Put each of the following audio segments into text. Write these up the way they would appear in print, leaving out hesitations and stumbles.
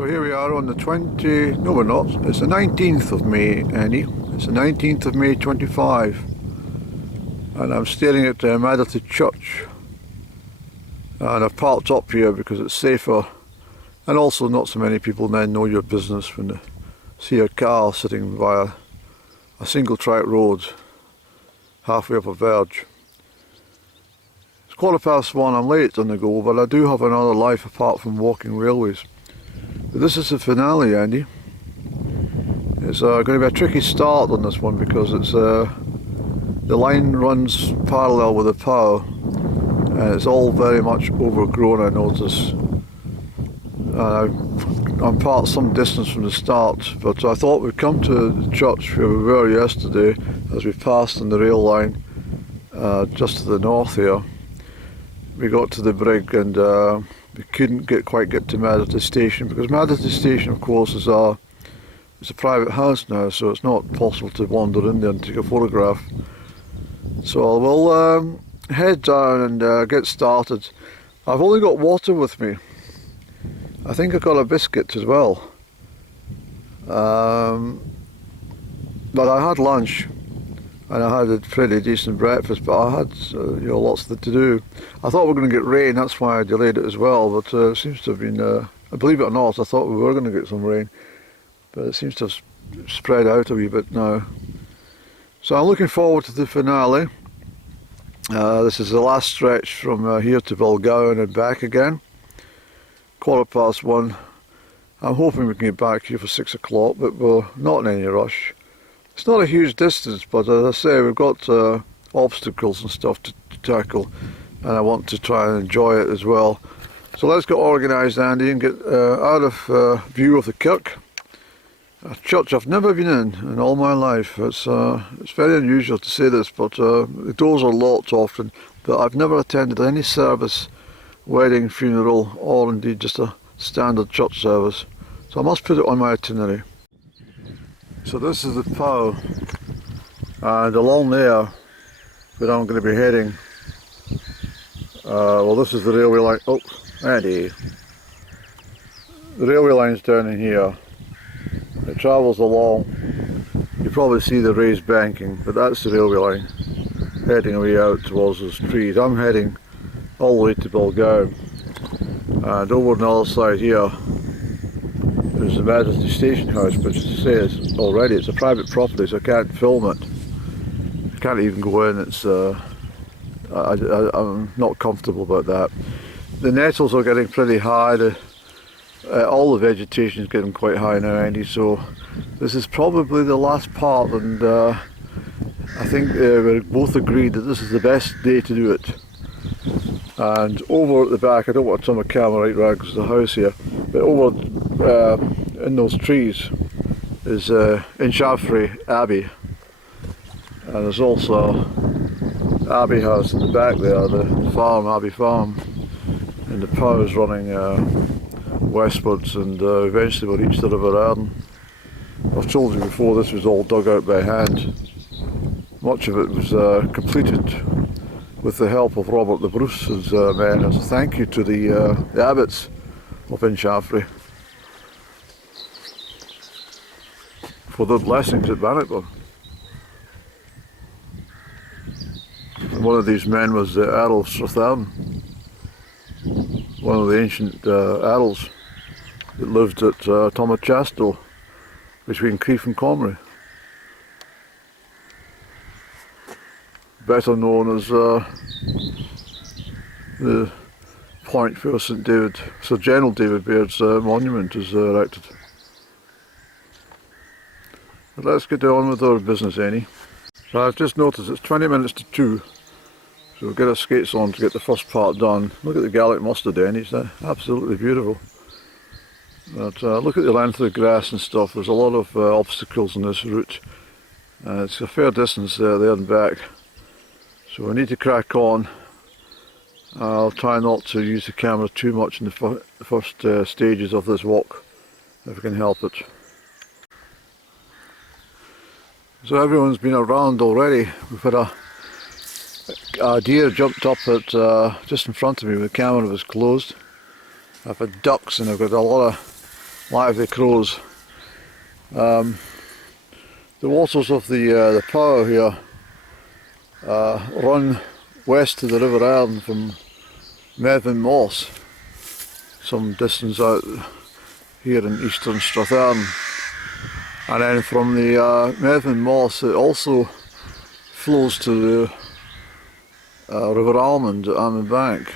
So here we are on the 20, no we're not, it's the 19th of May, Annie. It's the 19th of May 25. And I'm staring at Madderty Church. And I've parked up here because it's safer. And also not so many people then know your business when they see a car sitting via a single track road halfway up a verge. It's 1:15, I'm late on the go, but I do have another life apart from walking railways. But this is the finale, Andy. It's going to be a tricky start on this one because it's the line runs parallel with the power and it's all very much overgrown, I notice. I'm parked some distance from the start, but I thought we'd come to the church where we were yesterday as we passed on the rail line just to the north here. We got to the brig and we couldn't quite get to Madderty Station because Madderty Station, of course, is it's a private house now, so it's not possible to wander in there and take a photograph. So we'll head down and get started. I've only got water with me. I think I got a biscuit as well. But I had lunch and I had a pretty decent breakfast, but I had lots to do. I thought we were going to get rain, that's why I delayed it as well, but it seems to have been, believe it or not, I thought we were going to get some rain, but it seems to have spread out a wee bit now. So I'm looking forward to the finale. This is the last stretch from here to Balgowan and back again. 1:15. I'm hoping we can get back here for 6 o'clock, but we're not in any rush. It's not a huge distance, but as I say, we've got obstacles and stuff to tackle, and I want to try and enjoy it as well. So let's get organised, Andy, and get out of view of the kirk. A church I've never been in all my life. It's very unusual to say this, but the doors are locked often, but I've never attended any service, wedding, funeral, or indeed just a standard church service. So I must put it on my itinerary. So this is the Pow, and along there where I'm going to be heading, well, this is the railway line. Oh, Eddie. The railway line's down in here. It travels along. You probably see the raised banking, but that's the railway line heading away out towards those trees. I'm heading all the way to Balgowan, and over on the other side here there's the Madderty Station House, which, as I say, it's a private property, so I can't film it. I can't even go in. It's I'm not comfortable about that. The nettles are getting pretty high. All the vegetation is getting quite high now, Andy, so this is probably the last part, and I think we're both agreed that this is the best day to do it. And over at the back, I don't want to turn my camera right round because there's a house here, but over in those trees is Crianlarich Abbey, and there's also Abbey House in the back there, the farm, Abbey Farm, and the Pow is running westwards, and eventually we'll reach the River Arden. I've told you before, this was all dug out by hand. Much of it was completed with the help of Robert the Bruce's men as a thank you to the abbots of Crianlarich for their blessings at Bannockburn. And one of these men was the Earl of Strathern, one of the ancient Earls that lived at Tomachasto between Crieff and Comrie, better known as the point where Sir General David Baird's monument is erected. But let's get on with our business, Annie. So I've just noticed it's 20 minutes to 2, so we'll get our skates on to get the first part done. Look at the Gallic mustard, Annie, it's absolutely beautiful. But look at the length of the grass and stuff. There's a lot of obstacles on this route. It's a fair distance there and back. So we need to crack on. I'll try not to use the camera too much in the first stages of this walk, if I can help it. So everyone's been around already. We've had a deer jumped up at just in front of me when the camera was closed. I've had ducks, and I've got a lot of lively crows. The waters of the Power here run west to the River Erne from Medvin Moss, some distance out here in eastern Strathearn, and then from the Medvin Moss it also flows to the River Almond at Almond Bank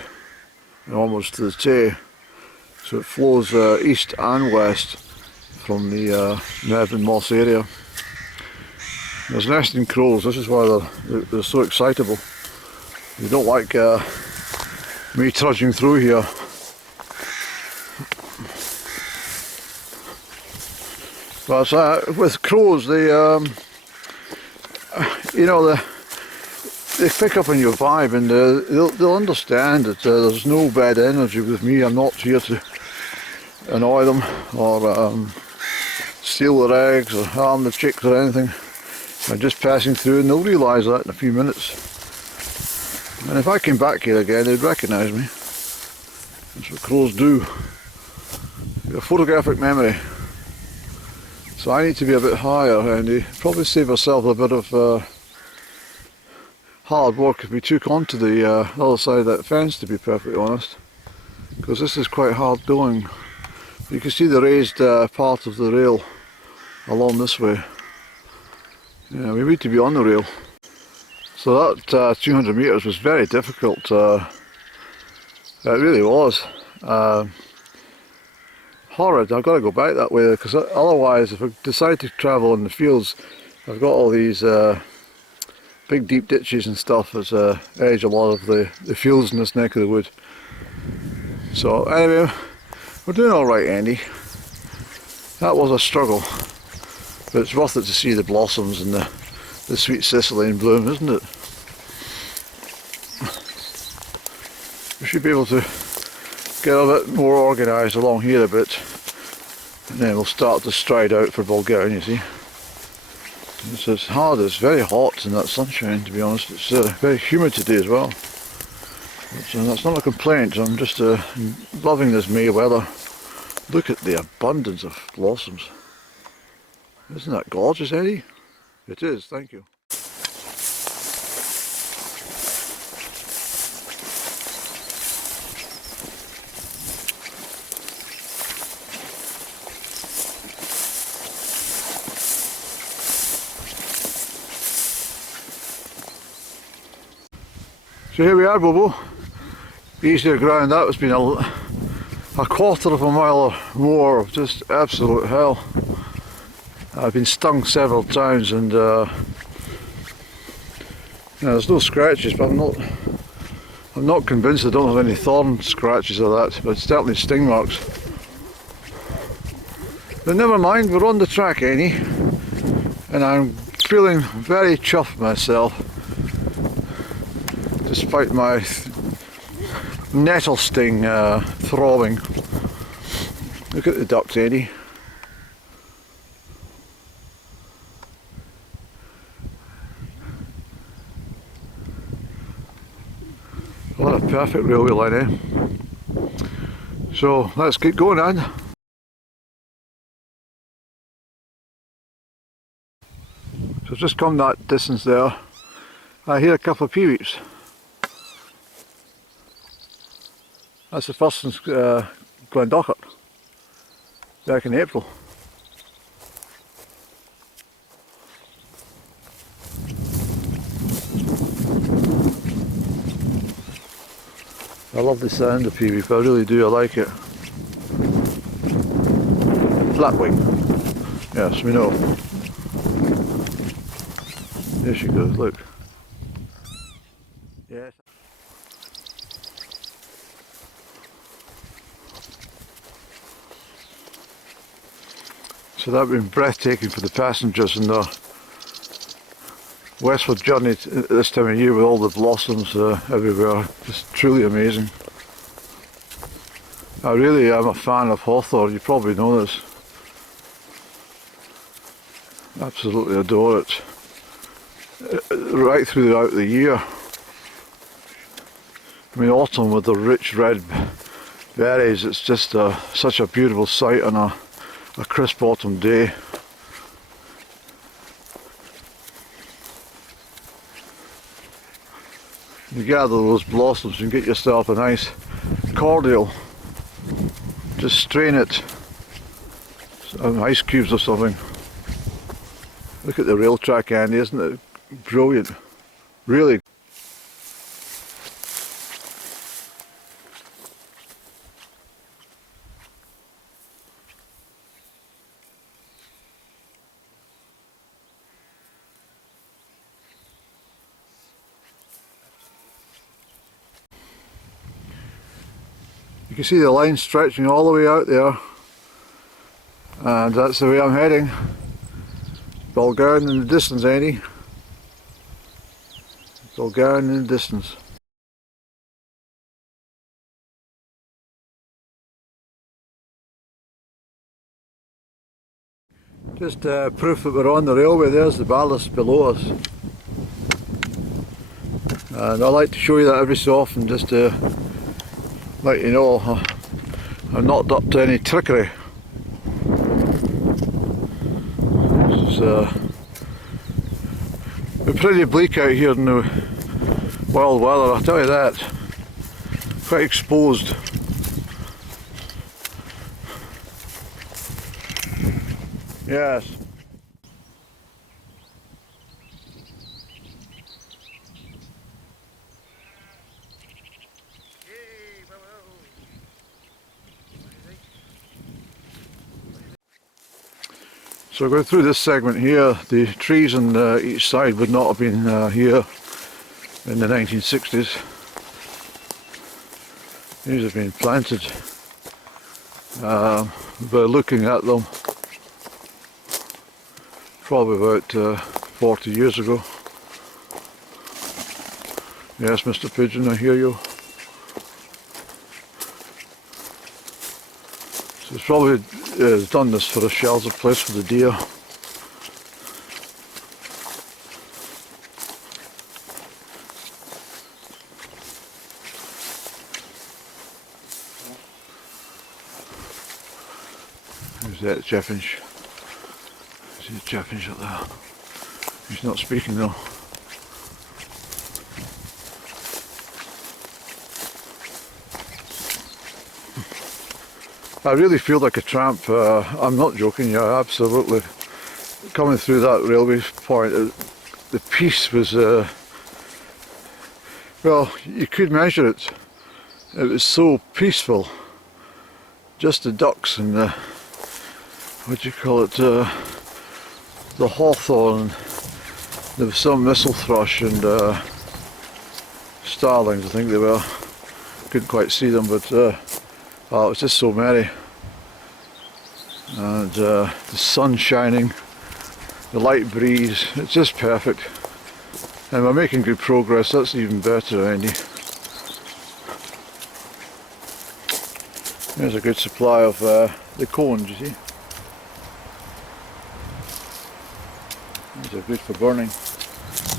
and almost to the Tay. So it flows east and west from the Medvin Moss area. There's nesting crows. This is why they're so excitable. They don't like me trudging through here. But with crows, they you know, they pick up on your vibe, and they'll understand that there's no bad energy with me. I'm not here to annoy them or steal their eggs or harm the chicks or anything. I'm just passing through, and they'll realise that in a few minutes. And if I came back here again, they'd recognise me. That's what crows do. They've got a photographic memory. So I need to be a bit higher, and you probably save yourself a bit of hard work if we took onto the other side of that fence, to be perfectly honest, because this is quite hard going. You can see the raised part of the rail along this way. Yeah, we need to be on the rail. So that 200 metres was very difficult. It really was. Horrid. I've got to go back that way, because otherwise, if I decide to travel in the fields, I've got all these big deep ditches and stuff that edge a lot of the fields in this neck of the wood. So anyway, we're doing alright, Andy. That was a struggle, but it's worth it to see the blossoms and the sweet cicely in bloom, isn't it? We should be able to get a bit more organised along here a bit, and then we'll start to stride out for Balgowan, you see. It's hard, it's very hot in that sunshine, to be honest. It's very humid today as well. That's not a complaint, I'm just loving this May weather. Look at the abundance of blossoms. Isn't that gorgeous, Eddie? It is, thank you. So here we are, Bobo. Easier ground. That has been a quarter of a mile or more of just absolute hell. I've been stung several times, and you know, there's no scratches, but I'm not convinced I don't have any thorn scratches or that, but certainly sting marks. But never mind, we're on the track, Annie, and I'm feeling very chuffed myself, despite my nettle sting throbbing. Look at the ducks, Eddie. What a perfect railway line, eh? So let's get going on. So just come that distance there, I hear a couple of peeweeps. That's the first since Glendochart, back in April. I love the sound of peeweep, I really do, I like it. Flatwing, yes, we know. There she goes, look. Yes. So that would been breathtaking for the passengers in the westward journey at this time of year with all the blossoms everywhere. Just truly amazing. I really am a fan of hawthorn, you probably know this. Absolutely adore it. Right throughout the year. I mean, autumn with the rich red berries, it's just such a beautiful sight on a crisp autumn day. You gather those blossoms and get yourself a nice cordial. Just strain it, some ice cubes or something. Look at the rail track, Andy, isn't it brilliant? Really. You can see the line stretching all the way out there, and that's the way I'm heading. Balgowan in the distance, Andy. Balgowan in the distance. Just proof that we're on the railway. There's the ballast below us, and I like to show you that every so often, just to let you know I'm not up to any trickery. It's pretty bleak out here in the wild weather, I'll tell you that. Quite exposed. Yes. So going through this segment here, the trees on each side would not have been here in the 1960s. These have been planted by looking at them probably about 40 years ago. Yes, Mr. Pigeon, I hear you. So it's probably done this for a shelter place for the deer. Who's that, Chaffinch? See Chaffinch up there. He's not speaking though. I really feel like a tramp. I'm not joking, yeah, absolutely. Coming through that railway point, the peace was, well, you could measure it. It was so peaceful. Just the ducks and the, what do you call it, the hawthorn. There was some missel thrush and starlings, I think they were. Couldn't quite see them, but oh, it was just so merry. And the sun shining, the light breeze, it's just perfect. And we're making good progress, that's even better, Andy. There's a good supply of the cones, you see. These are good for burning.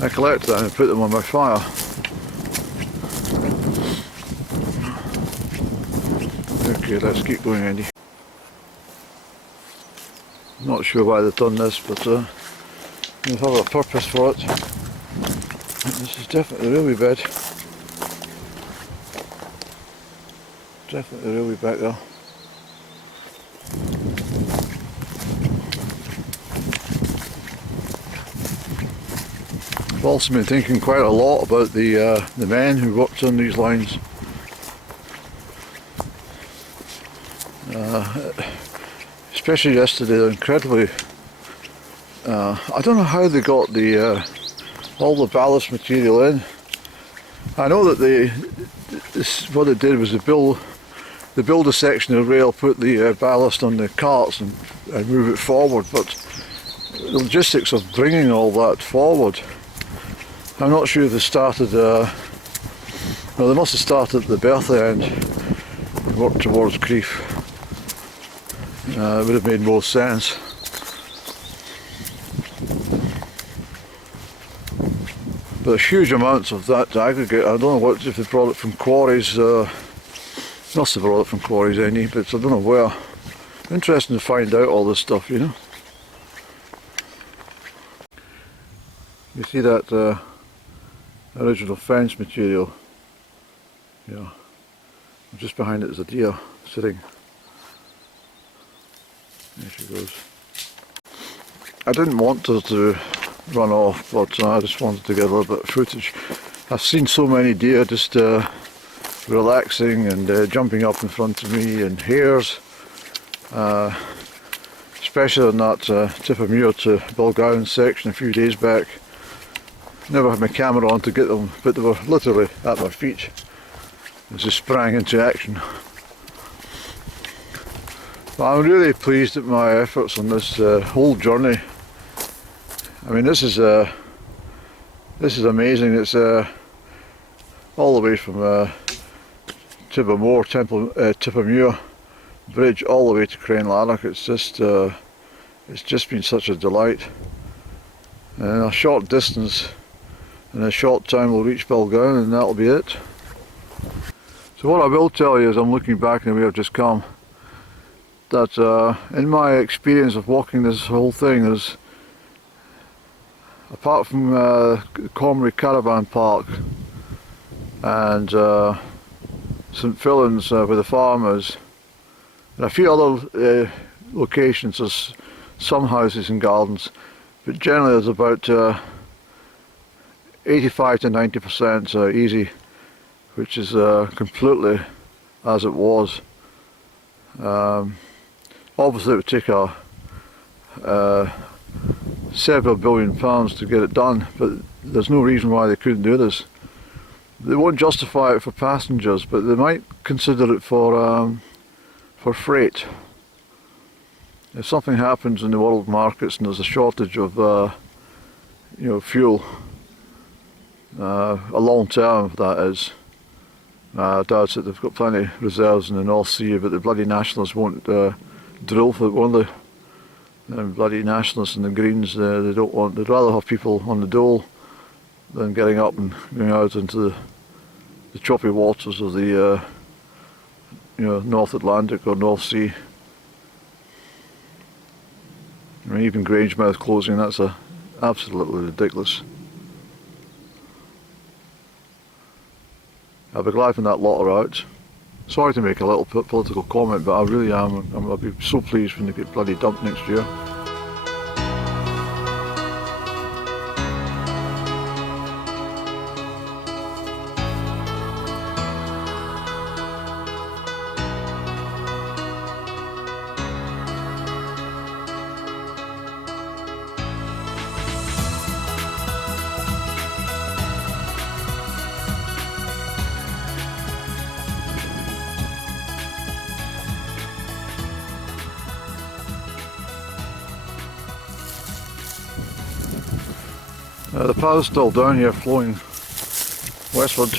I collect them and put them on my fire. Okay, let's keep going, Andy. Not sure why they've done this, but they have a purpose for it. This is definitely a railway bed. Definitely a railway back there. I've also been thinking quite a lot about the men who worked on these lines. Especially yesterday, they're incredibly. I don't know how they got the all the ballast material in. I know that what they did was they build a section of rail, put the ballast on the carts and move it forward. But the logistics of bringing all that forward, I'm not sure if they started. Well, they must have started at the Bertha end and worked towards Crieff. It would have made more sense. But huge amounts of that aggregate, I don't know if they brought it from quarries, must have brought it from quarries, any, but I don't know where. Interesting to find out all this stuff, you know. You see that original fence material? Yeah. Just behind it is a deer sitting. There she goes. I didn't want her to run off, but I just wanted to get a little bit of footage. I've seen so many deer just relaxing and jumping up in front of me, and hares, especially on that Tibbermore to Balgowan section a few days back. Never had my camera on to get them, but they were literally at my feet as they sprang into action. But I'm really pleased at my efforts on this whole journey. I mean, this is amazing. It's all the way from Tibbermore Bridge all the way to Crianlarich. It's just been such a delight. And in a short distance, in a short time, we'll reach Balgowan, and that'll be it. So what I will tell you, as I'm looking back on the way I've just come, that in my experience of walking this whole thing, is apart from Cormorant Caravan Park and St Fillan's with the farmers, and a few other locations, there's some houses and gardens, but generally there's about 85 to 90% easy, which is completely as it was. Obviously it would take several billion pounds to get it done, but there's no reason why they couldn't do this. They won't justify it for passengers, but they might consider it for freight. If something happens in the world markets and there's a shortage of fuel, a long term that is, I doubt it. They've got plenty of reserves in the North Sea, but the bloody nationalists won't drill for it, won't they? And bloody nationalists and the Greens, they don't want. They'd rather have people on the dole than getting up and going out into the choppy waters of the North Atlantic or North Sea. I mean, even Grangemouth closing, that's absolutely ridiculous. I'll be glad when that lot are out. Sorry to make a little political comment, but I really am. I'll be so pleased when they get bloody dumped next year. The path's still down here, flowing westward.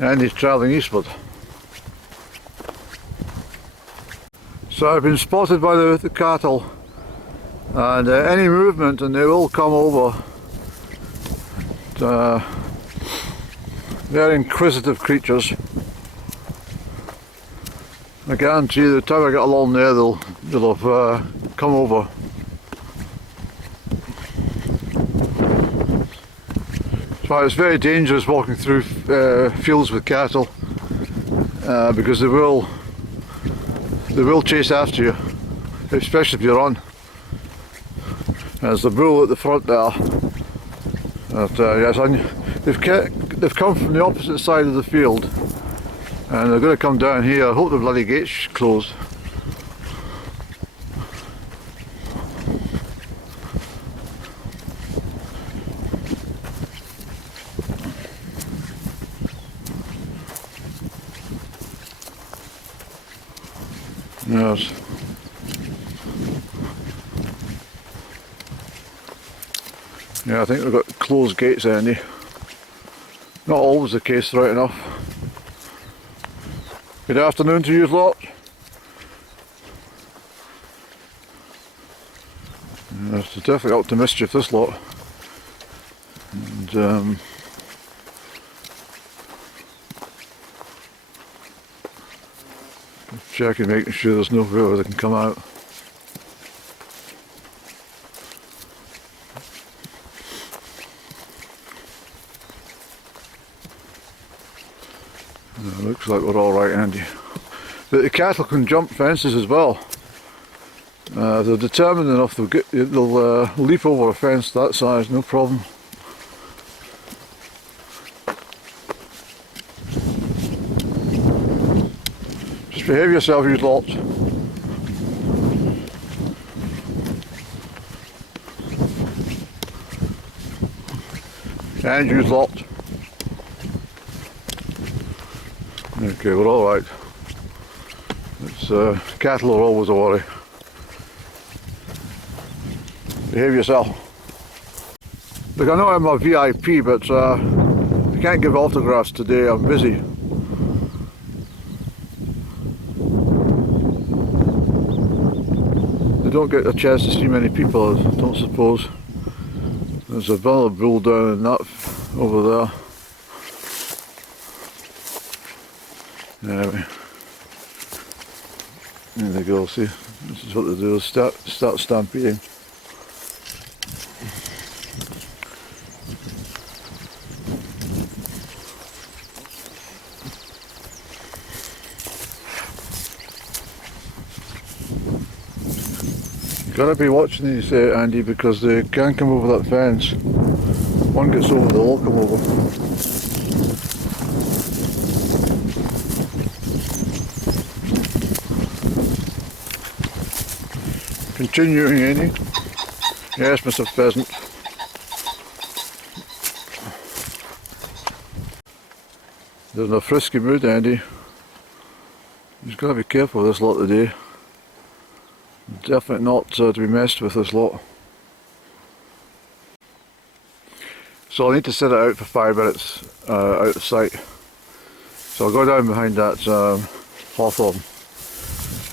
And he's travelling eastward. So I've been spotted by the cattle, and any movement and they will come over. They're inquisitive creatures. I guarantee you, the time I get along there, they'll have come over. So it's very dangerous walking through fields with cattle, because they will chase after you, especially if you run. There's the bull at the front there. Yes, they've come from the opposite side of the field, and they're going to come down here. I hope the bloody gate's closed. Yes. Yeah, I think we've got closed gates, Andy. Not always the case, right enough. Good afternoon to you lot. It's definitely up to mischief, this lot. And checking, making sure there's nowhere where they can come out. Looks like we're all right, Andy. But the cattle can jump fences as well. If they're determined enough, they'll leap over a fence that size, no problem. Just behave yourself, you lot. And you lot. Okay, we're all right. It's cattle are always a worry. Behave yourself. Look, I know I'm a VIP, but I can't give autographs today. I'm busy. I don't get a chance to see many people, I don't suppose. There's another bull down in that over there. Anyway, there they go, see, this is what they do, start stampeding. You've got to be watching these, Andy, because they can come over that fence. One gets over, they'll all come over. Continuing, Andy. Yes, Mr. Pheasant. They're in a frisky mood, Andy. You've got to be careful with this lot today. Definitely not to be messed with, this lot. So I need to sit it out for 5 minutes out of sight. So I'll go down behind that hawthorn.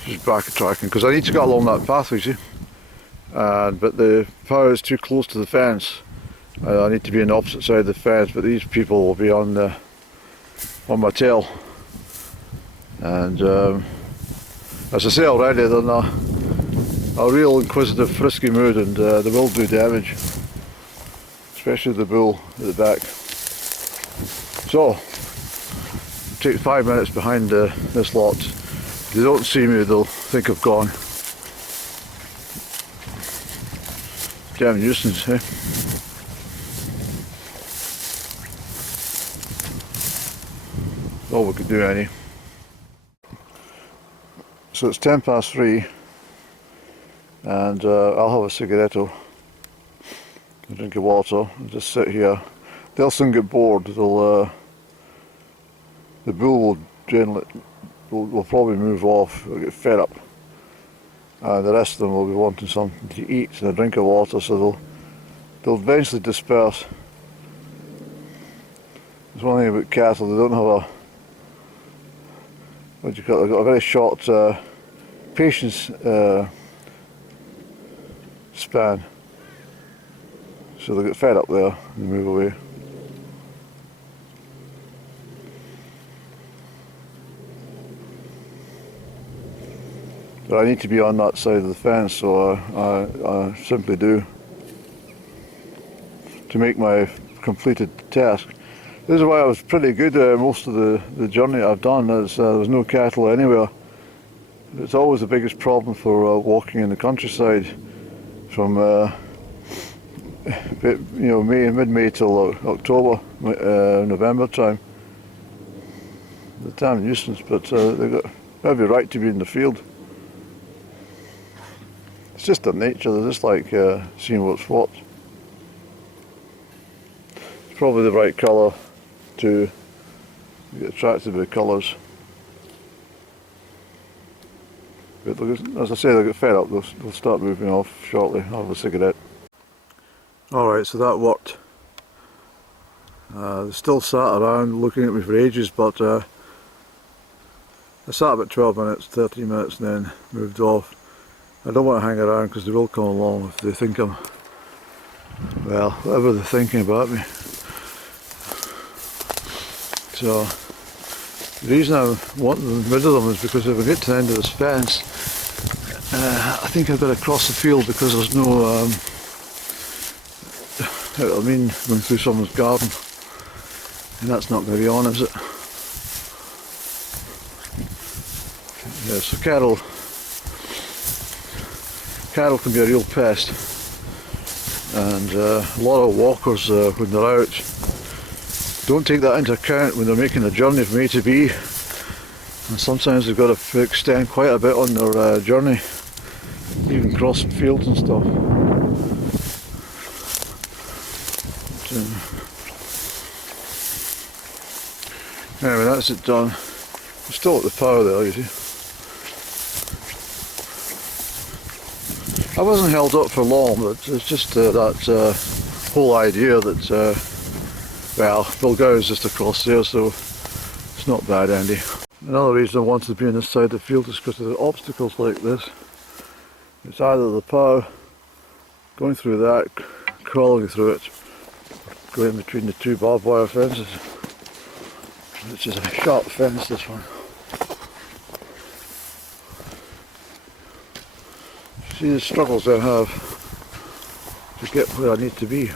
Just backtracking, because I need to get along that pathway, see? But the power is too close to the fence. I need to be on the opposite side of the fence, but these people will be on my tail. And as I say already, they're in a real inquisitive, frisky mood, and they will do damage, especially the bull at the back. So, take 5 minutes behind this lot. If they don't see me, they'll think I've gone. Damn nuisance, eh? All we could do, Annie. So it's 3:10, and I'll have a cigaretto, a drink of water, and just sit here. They'll soon get bored. The bull will generally will probably move off, they'll get fed up, and the rest of them will be wanting something to eat and a drink of water, so they'll eventually disperse. There's one thing about cattle, they don't have they've got a very short patience span, so they'll get fed up there and move away. But I need to be on that side of the fence, so I simply do, to make my completed task. This is why I was pretty good most of the journey I've done. There's no cattle anywhere. It's always the biggest problem for walking in the countryside from mid-May till October, November time. The damn nuisance, but they've got every right to be in the field. It's just their nature, they're just like seeing what's what. It's probably the right colour to get attracted by colours. But as I say, they'll get fed up, they'll start moving off shortly. I'll have a cigarette. Alright, so that worked. They still sat around looking at me for ages, but I sat about 12 minutes, 13 minutes and then moved off. I don't want to hang around because they will come along if they think I'm, well, whatever they're thinking about me. So the reason I want rid of them is because if I get to the end of this fence, I think I've got to cross the field because there's no, I mean, going through someone's garden, and that's not going to be on, is it? Yeah, so cattle can be a real pest, and a lot of walkers when they're out don't take that into account when they're making a journey from A to B, and sometimes they've got to extend quite a bit on their journey, even crossing fields and stuff. Anyway, that's it done. I'm still at the power there, you see. I wasn't held up for long, but it's just that whole idea that, well, Balgowan's just across there, so it's not bad, Andy. Another reason I wanted to be on this side of the field is because of the obstacles like this. It's either the plough, going through that, crawling through it, going between the two barbed wire fences, which is a sharp fence, this one. See the struggles I have to get where I need to be.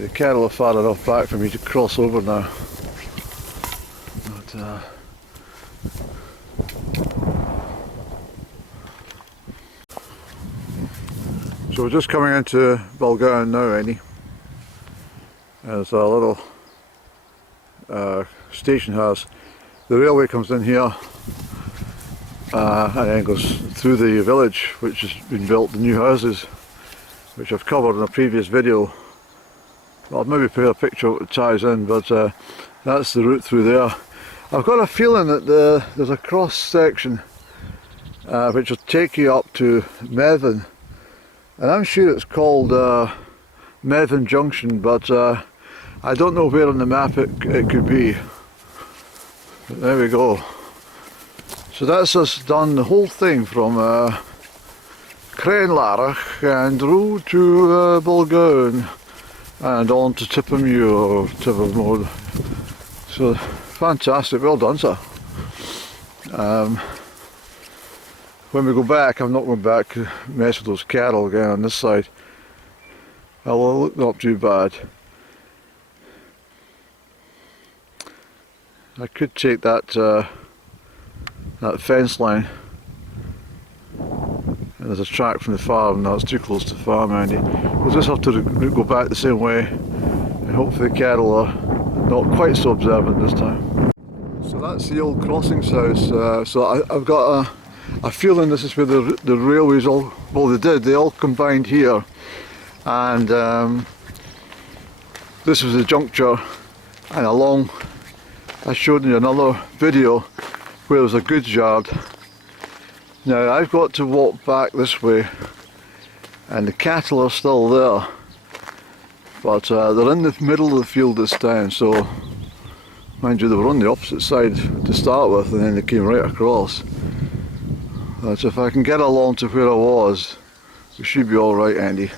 The cattle are far enough back for me to cross over now. But, so we're just coming into Balgowan now, Andy. There's a little station house. The railway comes in here and then goes through the village, which has been built, the new houses, which I've covered in a previous video. I'll maybe put a picture of it ties in, but that's the route through there. I've got a feeling that there's a cross section which will take you up to Methven, and I'm sure it's called Methven Junction, but I don't know where on the map it could be. But there we go. So that's us done the whole thing from Crianlarich and through to Balgowan and on to Tibbermore or Tibbermore. So fantastic, well done, sir. When we go back, I'm not going back to mess with those cattle again on this side. It'll look not too bad. I could take that that fence line, and there's a track from the farm. That's too close to the farm, Andy. We'll just have to go back the same way, and hopefully the cattle are not quite so observant this time. So that's the old crossings house. So I've got a feeling this is where the railways all, well they all combined here, and this was the juncture, and along I showed you another video where there was a goods yard. Now I've got to walk back this way, and the cattle are still there, but they're in the middle of the field this time, so mind you they were on the opposite side to start with and then they came right across. But if I can get along to where I was, we should be alright, Andy.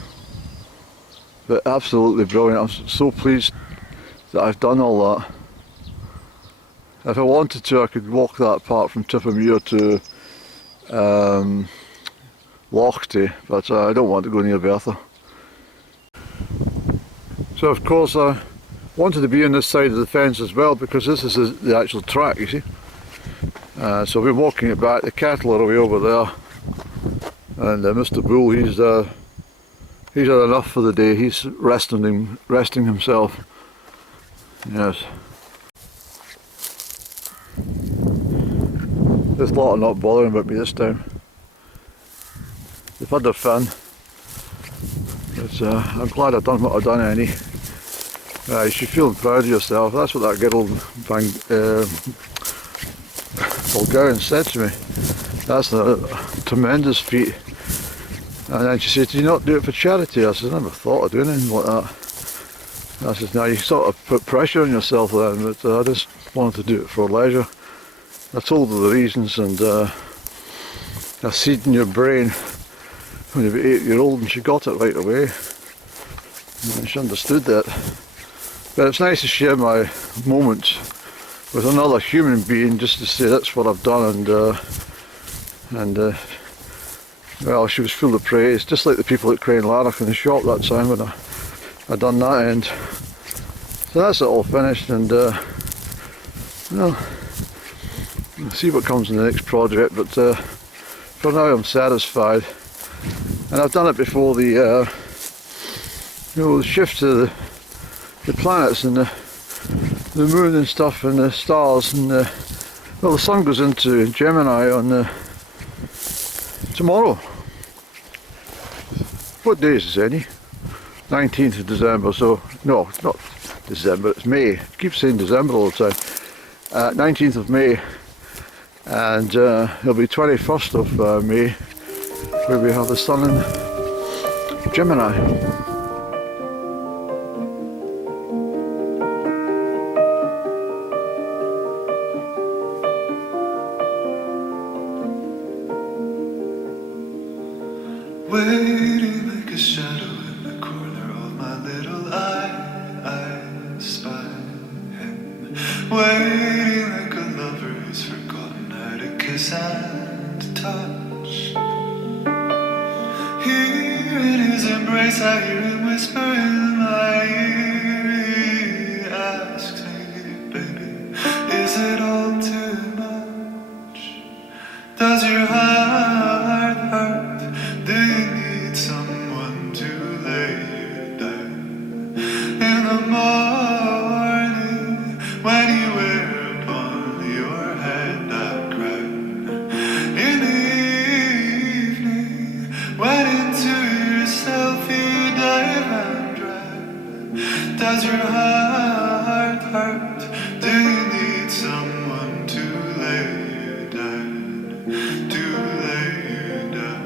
But absolutely brilliant. I'm so pleased that I've done all that. If I wanted to, I could walk that part from Tibbermore to Lochte, but I don't want to go near Bertha. So of course I wanted to be on this side of the fence as well, because this is the actual track, you see. So we're walking it back. The cattle are way over there, and Mr. Bull, he's had enough for the day. He's resting himself. Yes. This lot are not bothering about me this time. They've had their fun. But I'm glad I've done what I've done, Annie. You should feel proud of yourself. That's what that girl Balgowan said to me. That's a tremendous feat. And then she said, "Do you not do it for charity?" I said, "I never thought of doing anything like that." I said, "Now you sort of put pressure on yourself then, but I just wanted to do it for leisure." I told her the reasons, and a seed in your brain when you were 8-year-old, and she got it right away. And she understood that. But it's nice to share my moments with another human being, just to say that's what I've done, and well, she was full of praise, just like the people at Crianlarich in the shop that time when I done that end. So that's it all finished, and well, we'll see what comes in the next project, but for now I'm satisfied. And I've done it before the the shift to the planets and the moon and stuff and the stars, and well, the sun goes into Gemini on tomorrow. What day is this, any? 19th of December, so no, it's not December, it's May. I keep saying December all the time. 19th of May, and it'll be 21st of May where we have the sun in Gemini. Waiting like a shadow in the corner of my little eye, I spy him. Waiting like a lover who's forgotten how to kiss and touch. Here in his embrace I hear him whisper in my ear. He asks me, baby, is it all too much? Does your heart hurt? Do you need someone to lay you down in the morning when you wear upon your head that crown? In the evening, when into yourself you dive and drown. Does your heart hurt? Do you need someone to lay you down? To lay you down.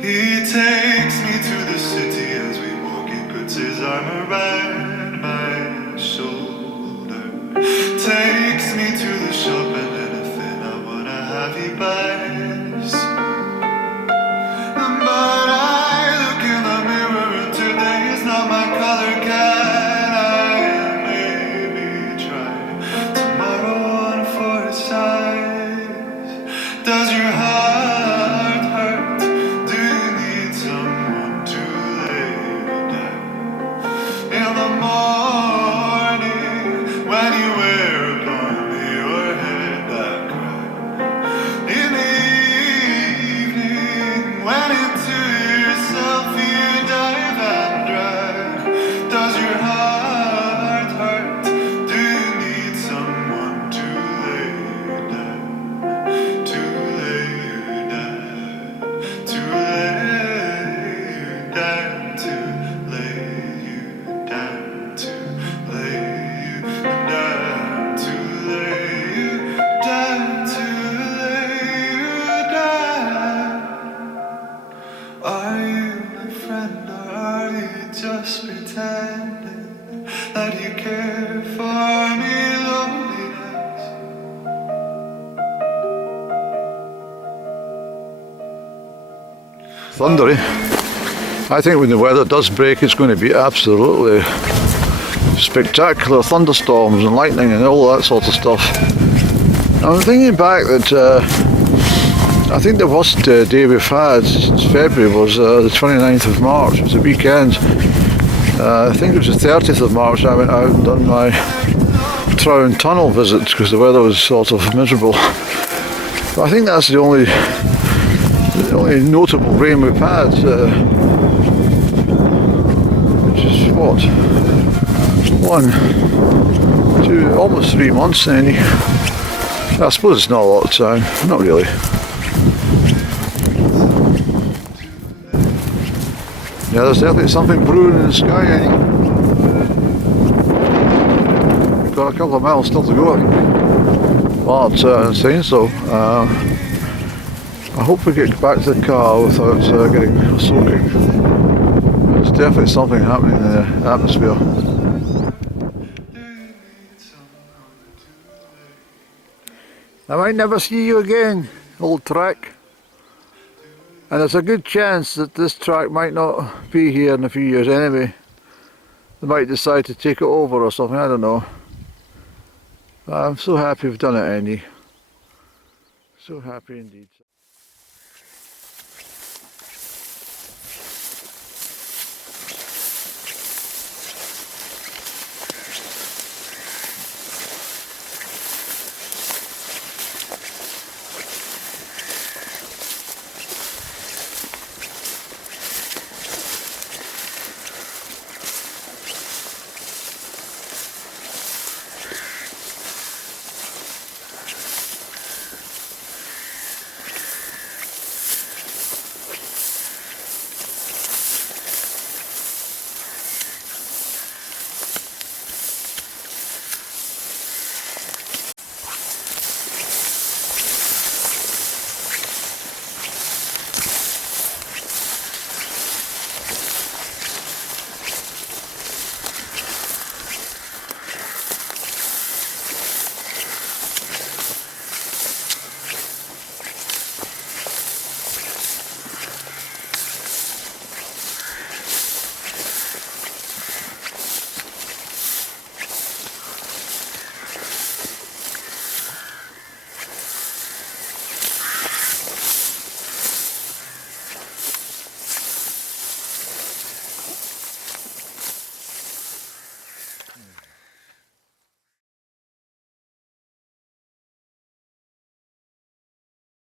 He takes me to the city as we walk, he puts his arm around my shoulder. Takes me to the shop and anything I wanna have he buys. But I look in the mirror and today is not my color. Can I maybe try tomorrow on for a size? Does your heart hurt? Do you need someone to lay you down in the morning when you wear upon your head that crown? In the evening, when into yourself you dive and drown. Does your heart hurt? Do you need someone to lay you down? To lay you down, to lay you down, to lay you down, to lay you down, to lay you down, to lay you down. Are you my friend, or are you just pretending that you care for me, loneliness? Thundery. I think when the weather does break, it's going to be absolutely spectacular thunderstorms and lightning and all that sort of stuff. I'm thinking back that I think the worst day we've had since February was the 29th of March. It was a weekend. I think it was the 30th of March I went out and done my Trown Tunnel visit because the weather was sort of miserable. But I think that's the only notable rain we've had, which is what? 1, 2, almost 3 months then. I suppose it's not a lot of time, not really. Yeah, there's definitely something brewing in the sky, Annie. We've got a couple of miles still to go, I think. Well, it's insane, so I hope we get back to the car without getting soaking. There's definitely something happening in the atmosphere. I might never see you again, old track. And there's a good chance that this track might not be here in a few years anyway. They might decide to take it over or something, I don't know. But I'm so happy we've done it, Andy. So happy indeed.